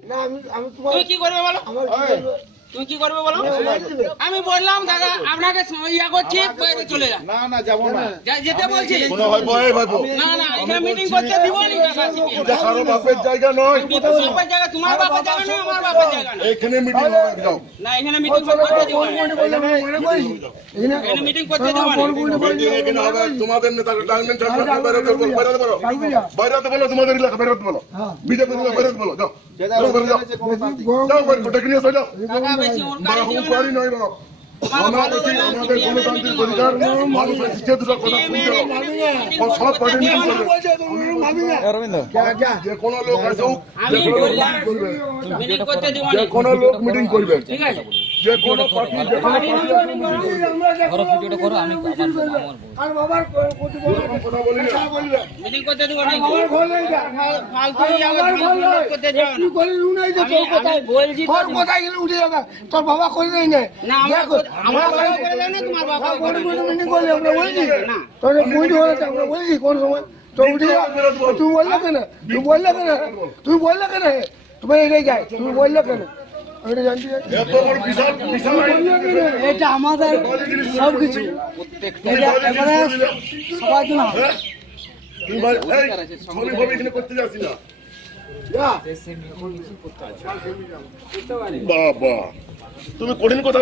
না আমি তোমার তুমি কি করবে বলো? তুমি কি করবে বলো? আমি বললাম দাদা আপনাকে ইয়া করছি বাইরে চলে যান। না না যাবো না। যেতে বলছি। কোনো হয় ভয় ভাইবো না না এখানে মিটিং করতে দিব নি কাকা। এটা কারো বাপের জায়গা নয়। বাপের জায়গা তোমার বাপের জায়গা নয় আমার বাপের জায়গা না। এখানে মিটিং হবে যাও। না এখানে মিটিং করতে দিব না। এখানে মিটিং করতে দিব না। মিটিং এখানে হবে তোমাদের নেতাকে ডাকবেন ছাড়া বাইরে হতে বলো বাইরে হতে বলো তোমাদের এলাকা বাইরে হতে বলো বিজেপি বাইরে হতে বলো যাও যাও বাইরে যাও যাও বাইরে ডেকে নিয়ে যাও কাকা বেশি ওর কাজ বাহু পারি নয় বাবা আমাদের গণতান্ত্রিক অধিকার মানুষের শিক্ষা দুটো কথা শুনতে হবে সব পার্টি মিটিং করবে যে কোনো লোক আসুক আমি বললাম মিটিং করতে দিব যে না। কোনো লোক মিটিং করবে ঠিক আছে যে কোনো পার্টি যে কোনো আর বাবার কথা বলি না মিটিং করতে দিব না। ফালতু আমার করতে যাও না। তুই করে উনাই যে তোর কথাই বলছি তো তোর কথাই গেলে উঠে যাবে তোর বাবা করে দেয় না না আমার বাবা করে দেয় না তোমার বাবা করে দেয়। মিটিং করলে আমরা বলছি না তোর পয়েন্ট হলে আমরা বলছি কোন সময় তো উঠে যা তুই বললে কেন তুই বললে কেন তুই বললে কেন তুমি এটাই যাই তুমি বললে কেন এটা জানতে চাই এত বড় বিশাল বিশাল এটা আমাদের সব কিছু সবার জন্য তুমি ভাই ছবি ফবি এখানে করতে যাচ্ছি না বাবা তুমি কঠিন কথা